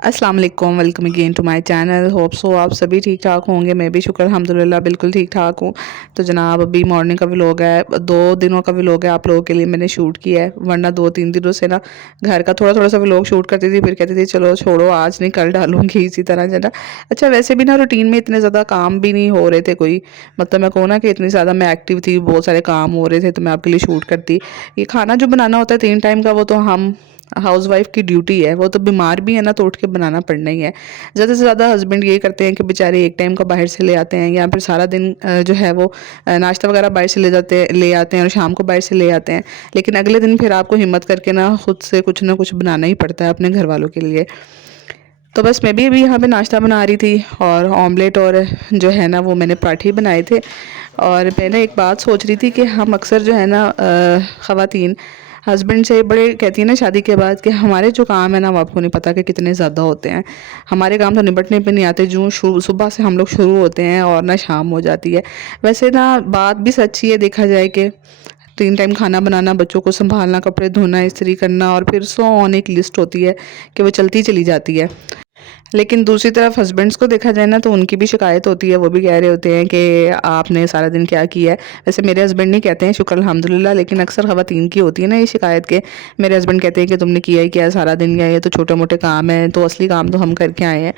अस्सलाम वालेकुम, welcome again to my channel. Hope so आप सभी ठीक ठाक होंगे। मैं भी शुक्र अल्हम्दुलिल्लाह बिल्कुल ठीक ठाक हूँ। तो जनाब अभी मॉर्निंग का व्लॉग है, 2 दिनों का व्लॉग है, आप लोगों के लिए मैंने शूट किया है। वरना 2-3 दिनों से ना घर का थोड़ा थोड़ा सा व्लॉग शूट करती थी, फिर कहती थी चलो छोड़ो आज नहीं कल डालूंगी इसी तरह जना। अच्छा वैसे भी ना रूटीन में इतने ज़्यादा काम भी नहीं हो रहे थे कोई, मतलब मैं कहूँ ना कि इतनी ज़्यादा मैं एक्टिव थी, बहुत सारे काम हो रहे थे तो मैं आपके लिए शूट करती। ये खाना जो बनाना होता है 3 टाइम का, वो तो हम हाउस वाइफ की ड्यूटी है। वो तो बीमार भी है ना तो उठ के बनाना पड़ना ही है। ज़्यादा से ज़्यादा हस्बैंड ये करते हैं कि बेचारे एक टाइम का बाहर से ले आते हैं, या फिर सारा दिन जो है वो नाश्ता वगैरह बाहर से ले आते हैं और शाम को बाहर से ले आते हैं। लेकिन अगले दिन फिर आपको हिम्मत करके ना खुद से कुछ ना कुछ बनाना ही पड़ता है अपने घर वालों के लिए। तो बस मैं भी अभी यहाँ पे नाश्ता बना रही थी, और ऑमलेट और जो है ना वो मैंने पराठे बनाए थे। और मैंने एक बात सोच रही थी कि हम अक्सर जो है ना ख़वातीन हस्बैंड से बड़े कहती है ना शादी के बाद कि हमारे जो काम है ना वो आपको नहीं पता कि कितने ज़्यादा होते हैं। हमारे काम तो निपटने पे नहीं आते, जो सुबह से हम लोग शुरू होते हैं और ना शाम हो जाती है। वैसे ना बात भी सच्ची है, देखा जाए कि 3 टाइम खाना बनाना, बच्चों को संभालना, कपड़े धोना, इस्त्री करना, और फिर सो ऑन एक लिस्ट होती है कि वो चलती चली जाती है। लेकिन दूसरी तरफ हस्बैंड्स को देखा जाए ना तो उनकी भी शिकायत होती है। वो भी कह रहे होते हैं कि आपने सारा दिन क्या किया है। वैसे मेरे हस्बैंड नहीं कहते हैं, शुक्र अल्हम्दुलिल्लाह, लेकिन अक्सर ख़वातीन की होती है ना ये शिकायत के मेरे हस्बैंड कहते हैं कि तुमने किया ही क्या है सारा दिन, या ये तो छोटे मोटे काम हैं, तो असली काम तो हम करके आए हैं।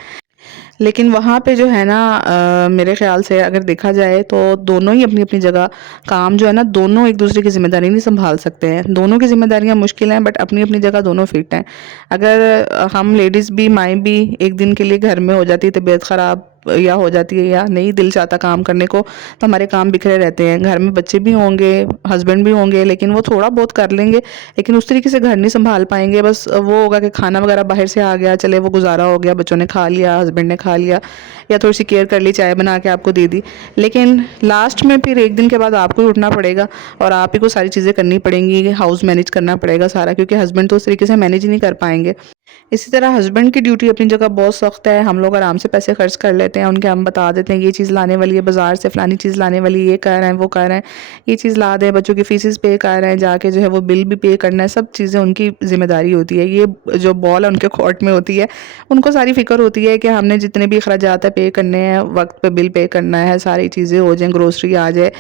लेकिन वहाँ पे जो है ना मेरे ख़्याल से अगर देखा जाए तो दोनों ही अपनी-अपनी जगह काम जो है ना, दोनों एक दूसरे की ज़िम्मेदारी नहीं सँभाल सकते हैं। दोनों की ज़िम्मेदारियाँ मुश्किल हैं, बट अपनी-अपनी जगह दोनों फ़िट हैं। अगर हम लेडीज़ भी, माएँ भी एक दिन के लिए घर में हो जाती है, तबीयत ख़राब या हो जाती है, या नहीं दिल चाहता काम करने को, तो हमारे काम बिखरे रहते हैं। घर में बच्चे भी होंगे, हस्बैंड भी होंगे, लेकिन वो थोड़ा बहुत कर लेंगे, लेकिन उस तरीके से घर नहीं सँभाल पाएँगे। बस वो होगा कि खाना वगैरह बाहर से आ गया, चले वो गुज़ारा हो गया, बच्चों ने खा लिया, हस्बैंड ने खा लिया, या थोड़ी सी केयर कर ली, चाय बना के आपको दे दी। लेकिन लास्ट में फिर एक दिन के बाद आपको ही उठना पड़ेगा और आप ही को सारी चीज़ें करनी पड़ेंगी, हाउस मैनेज करना पड़ेगा सारा, क्योंकि हस्बैंड तो उस तरीके से मैनेज ही नहीं कर पाएँगे। इसी तरह हस्बैंड की ड्यूटी अपनी जगह बहुत सख्त है। हम लोग आराम से पैसे खर्च कर लेते हैं, उनके हम बता देते हैं ये चीज़ लाने वाली है, बाज़ार से फ़लानी चीज़ लाने वाली है, ये कर रहे हैं, वो कर रहे हैं, ये चीज़ ला दें, बच्चों की फ़ीसेस पे कर रहे हैं, जाके जो है वो बिल भी पे करना है, सब चीज़ें उनकी ज़िम्मेदारी होती है। ये जो बॉल है उनके कोर्ट में होती है। उनको सारी फ़िक्र होती है कि हमने जितने भी अखराजात है पे करने हैं, वक़्त पे बिल पे करना है, सारी चीज़ें हो जाएँ, ग्रोसरी आ जाए,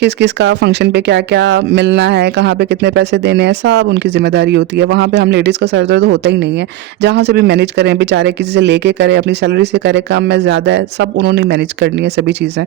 किस-किस का फंक्शन पे क्या-क्या मिलना है, कहाँ पे कितने पैसे देने हैं, सब उनकी ज़िम्मेदारी होती है। वहाँ पे हम लेडीज़ का सर दर्द होता ही नहीं है। जहाँ से भी मैनेज करें, बेचारे किसी से लेके करें, अपनी सैलरी से करें, कम है, ज़्यादा है, सब उन्होंने मैनेज करनी है सभी चीज़ें।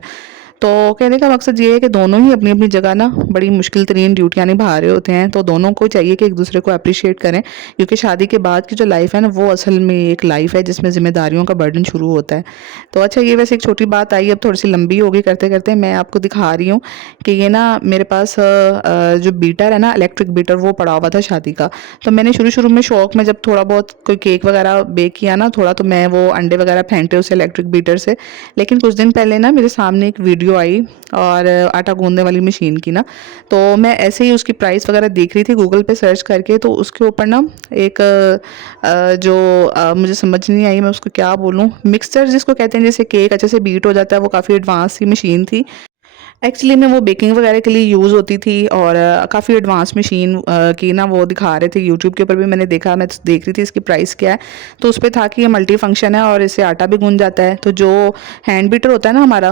तो कहने का मकसद ये है कि दोनों ही अपनी-अपनी जगह ना बड़ी मुश्किल तरीन ड्यूटियाँ निभा रहे होते हैं, तो दोनों को चाहिए कि एक-दूसरे को एप्रिशिएट करें, क्योंकि शादी के बाद की जो लाइफ़ है ना, वो असल में एक लाइफ़ है जिसमें ज़िम्मेदारियों का बर्डन शुरू होता है। तो अच्छा, ये वैसे एक छोटी बात आई, अब थोड़ी-सी लंबी हो गई करते-करते, मैं आपको दिखा रही हूँ कि ये ना मेरे पास जो बीटर है ना, इलेक्ट्रिक बीटर, वो पड़ा हुआ था शादी का। तो मैंने शुरू-शुरू में शौक में जब थोड़ा बहुत कोई केक वगैरह बेक किया ना थोड़ा, तो मैं वो अंडे वगैरह फेंटे उस इलेक्ट्रिक बीटर से। लेकिन कुछ दिन पहले ना मेरे सामने एक वीडियो आई, और आटा गूँदने वाली मशीन की ना, तो मैं ऐसे ही उसकी प्राइस वगैरह देख रही थी गूगल पे सर्च करके, तो उसके ऊपर ना एक जो मुझे समझ नहीं आई मैं उसको क्या बोलूँ, मिक्सचर जिसको कहते हैं, जैसे केक अच्छे से बीट हो जाता है, वो काफ़ी एडवांस सी मशीन थी। एक्चुअली में वो बेकिंग वगैरह के लिए यूज़ होती थी, और काफ़ी एडवांस मशीन की ना वो दिखा रहे थे यूट्यूब के ऊपर भी मैंने देखा, मैं देख रही थी इसकी प्राइस क्या है। तो उस पे था कि ये मल्टी फंक्शन है और इससे आटा भी गूंज जाता है। तो जो हैंड बीटर होता है ना हमारा,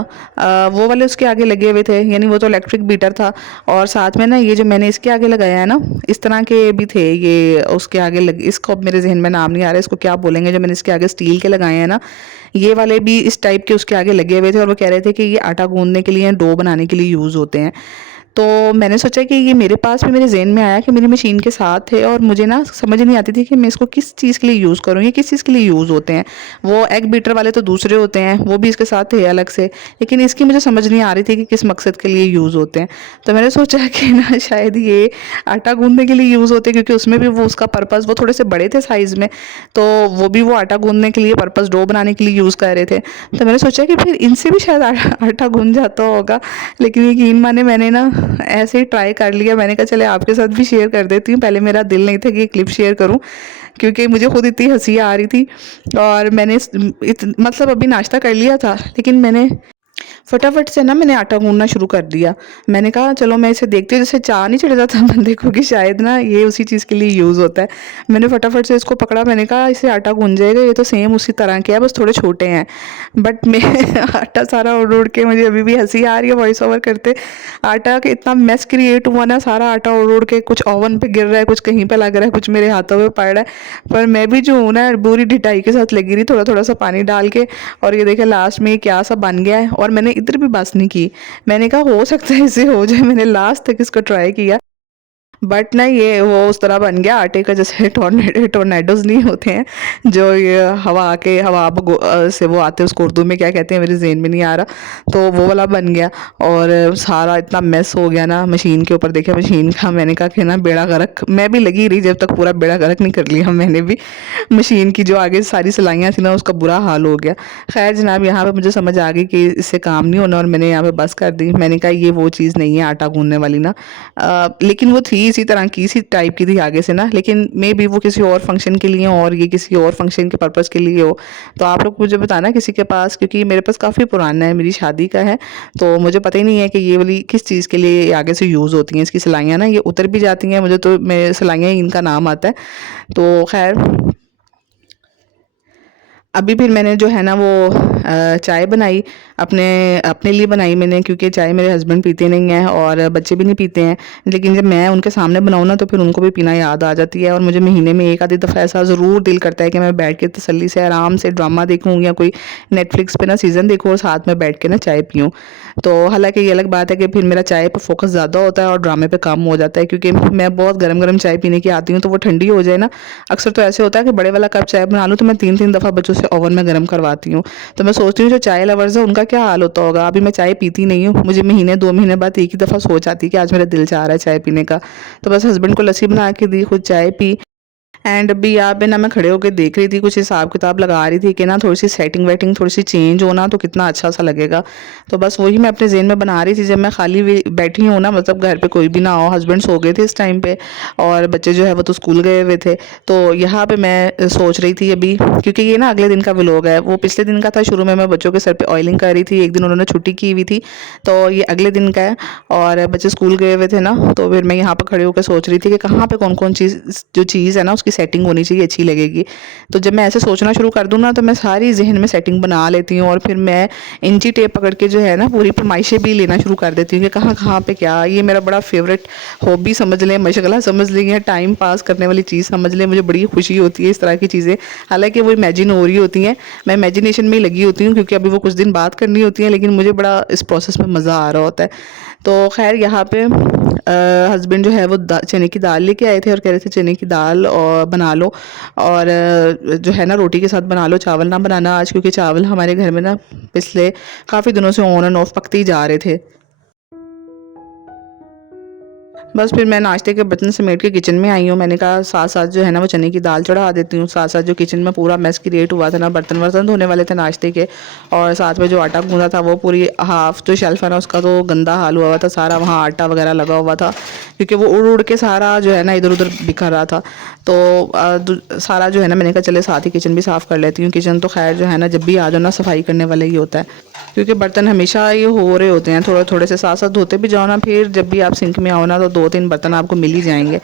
वो वाले उसके आगे लगे हुए थे, यानी वो तो इलेक्ट्रिक बीटर था, और साथ में ना ये जो मैंने इसके आगे लगाया है ना, इस तरह के भी थे ये उसके आगे लगे। इसको अब मेरे जहन में नाम नहीं आ रहा है, इसको क्या बोलेंगे, जो मैंने इसके आगे स्टील के लगाए हैं ना, ये वाले भी इस टाइप के उसके आगे लगे हुए थे, और वो कह रहे थे कि ये आटा गूंदने के लिए, डो बनाने के लिए यूज़ होते हैं। तो मैंने सोचा कि ये मेरे पास भी, मेरे ज़हन में आया कि मेरी मशीन के साथ थे, और मुझे ना समझ नहीं आती थी कि मैं इसको किस चीज़ के लिए यूज़ करूँ, ये किस चीज़ के लिए यूज़ होते हैं। वो एग बीटर वाले तो दूसरे होते हैं, वो भी इसके साथ थे अलग से, लेकिन इसकी मुझे समझ नहीं आ रही थी कि किस मकसद के लिए यूज़ होते हैं। तो मैंने सोचा कि ना शायद ये आटा गूँधने के लिए यूज़ होते हैं, क्योंकि उसमें भी वो उसका पर्पज़, वो थोड़े से बड़े थे साइज़ में, तो वो भी वो आटा गूँधने के लिए पर्पज़, डो बनाने के लिए यूज़ कर रहे थे। तो मैंने सोचा कि फिर इनसे भी शायद आटा गूँध जाता होगा। लेकिन यकीन माने मैंने ना ऐसे ही ट्राई कर लिया। मैंने कहा चले आपके साथ भी शेयर कर देती हूँ। पहले मेरा दिल नहीं था कि ये क्लिप शेयर करूँ, क्योंकि मुझे खुद इतनी हँसी आ रही थी, और मैंने मतलब अभी नाश्ता कर लिया था, लेकिन मैंने फटाफट से ना मैंने आटा गूँधना शुरू कर दिया। मैंने कहा चलो मैं इसे देखती हूँ, जैसे चाह नहीं चढ़ जाता बंदे को कि शायद ना ये उसी चीज़ के लिए यूज़ होता है। मैंने फटाफट से इसको पकड़ा, मैंने कहा इसे आटा गूँध जाएगा, ये तो सेम उसी तरह के है, बस थोड़े छोटे हैं। बट मैं आटा सारा उड़-उड़ के, मुझे अभी भी हँसी आ रही है वॉइस ओवर करते। आटा का इतना मेस क्रिएट हुआ ना, सारा आटा उड़-उड़ के कुछ ओवन पे गिर रहा है, कुछ कहीं पे लग रहा है, कुछ मेरे हाथों में पड़ रहा है। पर मैं भी जो हूँ ना पूरी ढिठाई के साथ लगी रही, थोड़ा-थोड़ा सा पानी डाल के, और ये देखिए लास्ट में क्या सा बन गया है। और मैंने इधर भी बस नहीं की, मैंने कहा हो सकता है इससे हो जाए, मैंने लास्ट तक इसको ट्राई किया। बट ना ये वो उस तरह बन गया आटे का, जैसे टोर्नेडोज नहीं होते हैं जो ये हवा आके से वो आते हैं, उसको उर्दू में क्या कहते हैं मेरे ज़हन में नहीं आ रहा, तो वो वाला बन गया। और सारा इतना मेस हो गया ना मशीन के ऊपर, देखिए मशीन का, मैंने कहा कि ना बेड़ा गर्क, मैं भी लगी रही जब तक पूरा बेड़ा गर्क नहीं कर लिया मैंने भी। मशीन की जो आगे सारी सिलाइयाँ थी ना, उसका बुरा हाल हो गया। खैर जनाब, यहाँ पे मुझे समझ आ गई कि इससे काम नहीं होना, और मैंने यहाँ पे बस कर दी। मैंने कहा ये वो चीज़ नहीं है आटा गूंदने वाली ना। लेकिन वो थी इसी तरह की, इसी टाइप की थी आगे से ना, लेकिन मे बी वो किसी और फंक्शन के लिए हो और ये किसी और फंक्शन के पर्पज़ के लिए हो। तो आप लोग मुझे बताना किसी के पास, क्योंकि मेरे पास काफ़ी पुराना है, मेरी शादी का है, तो मुझे पता ही नहीं है कि ये वाली किस चीज़ के लिए आगे से यूज़ होती हैं। इसकी सिलाइयाँ ना ये उतर भी जाती हैं, मुझे तो मैं सिलाइयाँ ही इनका नाम आता है। तो खैर अभी फिर मैंने जो है ना वो चाय बनाई, अपने अपने लिए बनाई मैंने, क्योंकि चाय मेरे हस्बैंड पीते नहीं हैं और बच्चे भी नहीं पीते हैं। लेकिन जब मैं उनके सामने बनाऊँ ना, तो फिर उनको भी पीना याद आ जाती है, और मुझे महीने में एक आधी दफ़ा ऐसा ज़रूर दिल करता है कि मैं बैठ के तसल्ली से आराम से ड्रामा देखूँ या कोई नेटफ्लिक्स पे ना सीज़न देखूँ और साथ में बैठ के ना चाय पीऊँ। तो हालाँकि ये अलग बात है कि फिर मेरा चाय पे फ़ोकस ज़्यादा होता है और ड्रामे पे कम हो जाता है, क्योंकि मैं बहुत गरम-गरम चाय पीने की आती हूँ, तो वो ठंडी हो जाए ना, अक्सर तो ऐसे होता है कि बड़े वाला कप चाय बना लूँ तो मैं 3-3 दफ़ा बच्चों से ओवन में गरम करवाती हूँ। तो मैं सोचती हूँ जो चाय लवर्स हैं उनका क्या हाल होता होगा। अभी मैं चाय पीती नहीं हूँ, मुझे महीने 2 महीने बाद एक ही दफ़ा सोच आती है कि आज मेरा दिल चाह रहा है चाय पीने का। तो बस हस्बैंड को लस्सी बना के दी, खुद चाय पी। एंड अभी यहाँ पे ना मैं खड़े होके देख रही थी, कुछ हिसाब किताब लगा रही थी कि ना थोड़ी सी सेटिंग वेटिंग थोड़ी सी चेंज हो ना, तो कितना अच्छा सा लगेगा। तो बस वही मैं अपने ज़हन में बना रही थी, जब मैं खाली बैठी हूँ ना, मतलब घर पे कोई भी ना हो, हस्बैंड सो गए थे इस टाइम पे और बच्चे जो है वो तो स्कूल गए हुए थे। तो यहाँ पे मैं सोच रही थी अभी, क्योंकि ये ना अगले दिन का व्लॉग है, वो पिछले दिन का था। शुरू में मैं बच्चों के सर पे ऑयलिंग कर रही थी, एक दिन उन्होंने छुट्टी की हुई थी, तो ये अगले दिन का है। और बच्चे स्कूल गए हुए थे ना, तो फिर मैं यहाँ पर खड़े होकर सोच रही थी कि कहाँ पे कौन कौन चीज़, जो चीज़ है ना उसकी सेटिंग होनी चाहिए, अच्छी लगेगी। तो जब मैं ऐसे सोचना शुरू कर दूँ ना, तो मैं सारी ज़हन में सेटिंग बना लेती हूँ, और फिर मैं इंची टेप पकड़ के जो है ना पूरी फरमाइशें भी लेना शुरू कर देती हूँ कि कहाँ कहाँ पे क्या। ये मेरा बड़ा फेवरेट हॉबी समझ लें, मशगला समझ लें, या टाइम पास करने वाली चीज़ समझ लें। मुझे बड़ी खुशी होती है इस तरह की चीज़ें, हालांकि वो इमेजिन हो रही होती हैं, मैं इमेजिनेशन में ही लगी होती हूँ, क्योंकि अभी वो कुछ दिन बात करनी होती है, लेकिन मुझे बड़ा इस प्रोसेस में मज़ा आ रहा होता है। तो खैर यहाँ पे हस्बैंड जो है वो चने की दाल लेके आए थे और कह रहे थे चने की दाल और बना लो, और जो है ना रोटी के साथ बना लो, चावल ना बनाना आज, क्योंकि चावल हमारे घर में ना पिछले काफ़ी दिनों से ऑन एंड ऑफ पकते ही जा रहे थे। बस फिर मैं नाश्ते के बर्तन समेट के किचन में आई हूँ। मैंने कहा साथ साथ जो है ना वो चने की दाल चढ़ा देती हूँ, साथ साथ जो किचन में पूरा मेस क्रिएट हुआ था ना, बर्तन वर्तन धोने वाले थे नाश्ते के, और साथ में जो आटा गूंदा था वो पूरी हाफ जो शेल्फ है ना उसका तो गंदा हाल हुआ था सारा, वहाँ आटा वगैरह लगा हुआ था, क्योंकि वो उड़ उड़ के सारा जो है ना इधर उधर बिखर रहा था। तो सारा जो है ना मैंने कहा चले साथ ही किचन भी साफ़ कर लेती हूँ। किचन तो खैर जो है ना जब भी आ जाओ ना सफाई करने वाला ही होता है, क्योंकि बर्तन हमेशा ये हो रहे होते हैं, थोड़े थोड़े से साथ साथ धोते भी जाओ ना, फिर जब भी आप सिंक में आओ ना तो 2-3 बर्तन आपको मिल ही जाएंगे।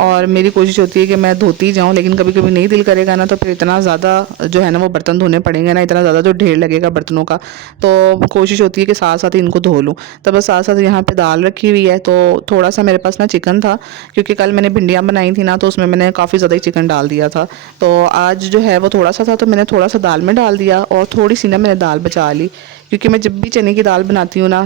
और मेरी कोशिश होती है कि मैं धोती जाऊँ, लेकिन कभी कभी नहीं दिल करेगा ना, तो फिर इतना ज़्यादा जो है ना वो बर्तन धोने पड़ेंगे ना, इतना ज़्यादा जो ढेर लगेगा बर्तनों का, तो कोशिश होती है कि साथ साथ ही इनको धो लूँ। तो बस साथ साथ यहाँ पे दाल रखी हुई है, तो थोड़ा सा मेरे पास ना चिकन था, क्योंकि कल मैंने भिंडियाँ बनाई थी ना, तो उसमें मैंने काफ़ी ज़्यादा ही चिकन डाल दिया था। तो आज जो है वो थोड़ा सा था, तो मैंने थोड़ा सा दाल में डाल दिया, और थोड़ी सी ना मैंने दाल बचा ली, क्योंकि मैं जब भी चने की दाल बनाती हूँ ना,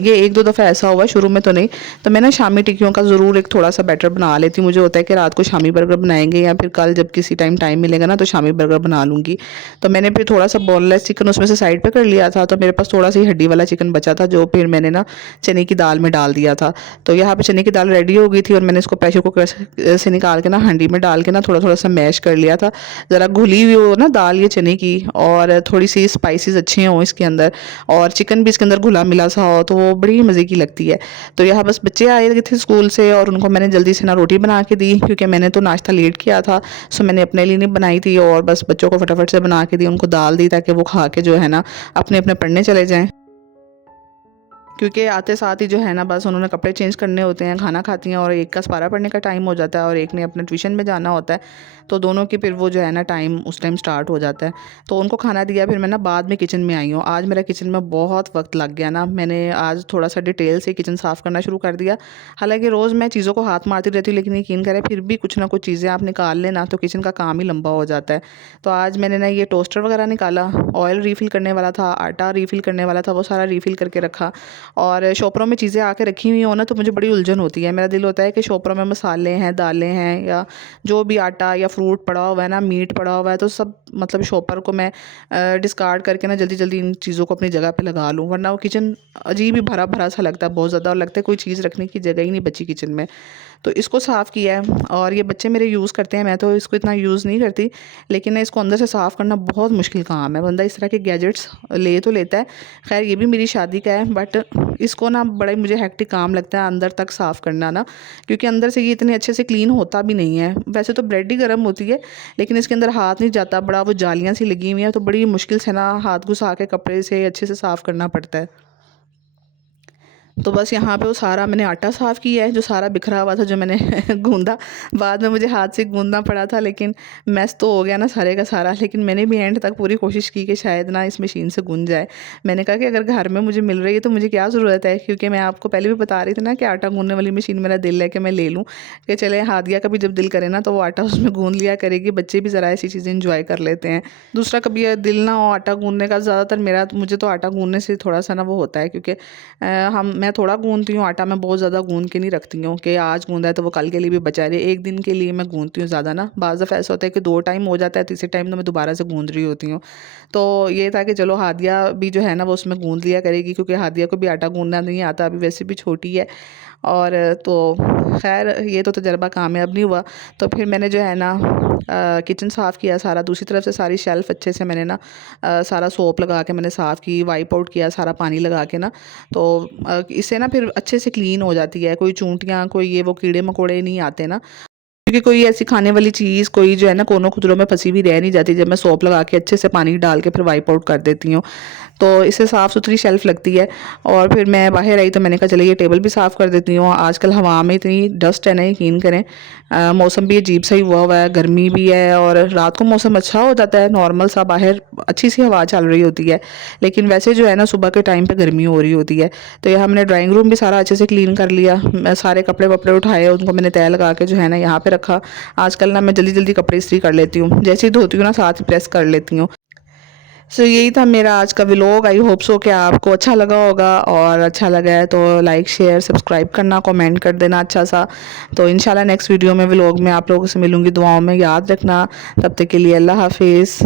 ये 1-2 दफ़ा ऐसा हुआ, शुरू में तो नहीं, तो मैं ना शामी टिक्कियों का ज़रूर एक थोड़ा सा बैटर बना लेती हूँ। मुझे होता है कि रात को शामी बर्गर बनाएंगे, या फिर कल जब किसी टाइम मिलेगा ना तो शामी बर्गर बना लूँगी। तो मैंने फिर थोड़ा सा बोनलेस चिकन उसमें से साइड पे कर लिया था, तो मेरे पास थोड़ा सा ही हड्डी वाला चिकन बचा था, जो फिर मैंने ना चने की दाल में डाल दिया था। तो यहाँ पे चने की दाल रेडी हो गई थी, और मैंने इसको प्रेशर कुकर से निकाल के ना हांडी में डाल के ना थोड़ा थोड़ा सा मैश कर लिया था। ज़रा घुली हुई हो ना दाल ये चने की, और थोड़ी सी स्पाइसेस अच्छी हों इसके अंदर, और चिकन भी इसके अंदर घुला मिला सा हो, तो वो बड़ी मज़े की लगती है। तो यहाँ बस बच्चे आए थे स्कूल से, और उनको मैंने जल्दी से ना रोटी बना के दी, क्योंकि मैंने तो नाश्ता लेट किया था, सो मैंने अपने लिए नहीं बनाई थी, और बस बच्चों को फटाफट से बना के दी, उनको दाल दी ताकि वो खा के जो है ना अपने अपने पढ़ने चले जाएँ। क्योंकि आते साथ ही जो है ना बस उन्होंने कपड़े चेंज करने होते हैं, खाना खाती हैं और एक का सपारा पढ़ने का टाइम हो जाता है और एक ने अपना ट्यूशन में जाना होता है, तो दोनों की फिर वो जो है ना टाइम उस टाइम स्टार्ट हो जाता है। तो उनको खाना दिया, फिर मैं ना बाद में किचन में आई हूँ। आज मेरा किचन में बहुत वक्त लग गया ना, मैंने आज थोड़ा सा डिटेल से किचन साफ़ करना शुरू कर दिया। हालांकि रोज़ मैं चीज़ों को हाथ मारती रहती हूँ, लेकिन यकीन करें फिर भी कुछ ना कुछ चीज़ें आप निकाल लेना तो किचन का काम ही लंबा हो जाता है। तो आज मैंने ना ये टोस्टर वगैरह निकाला, ऑयल रीफ़िल करने वाला था, आटा रीफ़िल करने वाला था, वो सारा रीफ़िल करके रखा। और शॉपरों में चीज़ें आके रखी हुई हो ना तो मुझे बड़ी उलझन होती है। मेरा दिल होता है कि शॉपरों में मसाले हैं, दालें हैं, या जो भी आटा या फ्रूट पड़ा हुआ है ना, मीट पड़ा हुआ है, तो सब मतलब शॉपर को मैं डिस्कार्ड करके ना जल्दी जल्दी इन चीज़ों को अपनी जगह पे लगा लूँ, वरना वो किचन अजीब ही भरा भरा सा लगता है बहुत ज़्यादा, और लगता है कोई चीज़ रखने की जगह ही नहीं बची किचन में। तो इसको साफ़ किया है और ये बच्चे मेरे यूज़ करते हैं, मैं तो इसको इतना यूज़ नहीं करती, लेकिन ना इसको अंदर से साफ़ करना बहुत मुश्किल काम है। बंदा इस तरह के गैजेट्स ले तो लेता है, खैर ये भी मेरी शादी का है, बट इसको ना बड़ा ही मुझे हेक्टिक काम लगता है अंदर तक साफ़ करना ना, क्योंकि अंदर से ये इतने अच्छे से क्लीन होता भी नहीं है। वैसे तो ब्रेड ही गर्म होती है, लेकिन इसके अंदर हाथ नहीं जाता, बड़ा वो जालियाँ सी लगी हुई हैं, तो बड़ी मुश्किल से ना हाथ घुसा के कपड़े से अच्छे से साफ़ करना पड़ता है। तो बस यहाँ पे वो सारा मैंने आटा साफ़ किया है, जो सारा बिखरा हुआ था, जो मैंने गूँधा, बाद में मुझे हाथ से गूँधना पड़ा था, लेकिन मैस तो हो गया ना सारे का सारा। लेकिन मैंने भी एंड तक पूरी कोशिश की कि शायद ना इस मशीन से गूँध जाए। मैंने कहा कि अगर घर में मुझे मिल रही है तो मुझे क्या ज़रूरत है, क्योंकि मैं आपको पहले भी बता रही थी ना कि आटा गूँधने वाली मशीन मेरा दिल है कि मैं ले लूँ, कि चले हादिया का भी जब दिल करे ना तो वो आटा उसमें गूँध लिया करेगी, बच्चे भी ज़रा ऐसी चीज़ें इंजॉय कर लेते हैं। दूसरा कभी दिल ना हो आटा गूँधने का, ज़्यादातर मेरा मुझे तो आटा गूँधने से थोड़ा सा ना वो होता है, क्योंकि मैं थोड़ा गूँधती हूँ आटा, मैं बहुत ज़्यादा गूँध के नहीं रखती हूँ कि आज गूँधा है तो वो कल के लिए भी बचा रहे, एक दिन के लिए मैं गूँधती हूँ ज़्यादा ना। बाज़ दफ़ा ऐसा होता है कि 2 टाइम हो जाता है, तीसरे टाइम तो मैं दोबारा से गूँध रही होती हूँ। तो ये था कि चलो हादिया भी जो है ना वो उसमें गूँध लिया करेगी, क्योंकि हादिया को भी आटा गूँधना नहीं आता, अभी वैसे भी छोटी है। और तो खैर ये तो तजर्बा कामयाब नहीं हुआ। तो फिर मैंने जो है ना किचन साफ़ किया सारा, दूसरी तरफ से सारी शेल्फ़ अच्छे से मैंने ना सारा सोप लगा के मैंने साफ़ की, वाइप आउट किया सारा पानी लगा के ना। तो इससे ना फिर अच्छे से क्लीन हो जाती है, कोई चूंटियाँ कोई ये वो कीड़े मकोड़े नहीं आते ना, क्योंकि कोई ऐसी खाने वाली चीज़ कोई जो है ना कोनों खुदरों में फंसी हुई रह नहीं जाती, जब मैं सोप लगा के अच्छे से पानी डाल के फिर वाइप आउट कर देती हूँ, तो इससे साफ़ सुथरी शेल्फ़ लगती है। और फिर मैं बाहर आई तो मैंने कहा चलिए ये टेबल भी साफ़ कर देती हूँ। आजकल हवा में इतनी डस्ट है ना, यकीन करें। मौसम भी अजीब सा ही हुआ है, गर्मी भी है और रात को मौसम अच्छा हो जाता है, नॉर्मल सा, बाहर अच्छी सी हवा चल रही होती है, लेकिन वैसे जो है ना सुबह के टाइम पे गर्मी हो रही होती है। तो यहाँ मैंने ड्राइंग रूम भी सारा अच्छे से क्लीन कर लिया, मैं सारे कपड़े वपड़े उठाए, उनको मैंने तय लगा के जो है ना यहाँ पे रखा। आजकल ना मैं जल्दी जल्दी कपड़े इस्त्री कर लेती हूँ, जैसे ही धोती हूँ ना साथ ही प्रेस कर लेती हूँ। सो यही था मेरा आज का व्लॉग। आई होप सो कि आपको अच्छा लगा होगा, और अच्छा लगा है तो लाइक शेयर सब्सक्राइब करना, कमेंट कर देना अच्छा सा। तो इंशाल्लाह नेक्स्ट वीडियो में व्लॉग में आप लोगों से मिलूंगी, दुआओं में याद रखना। तब तक के लिए अल्लाह हाफिज़।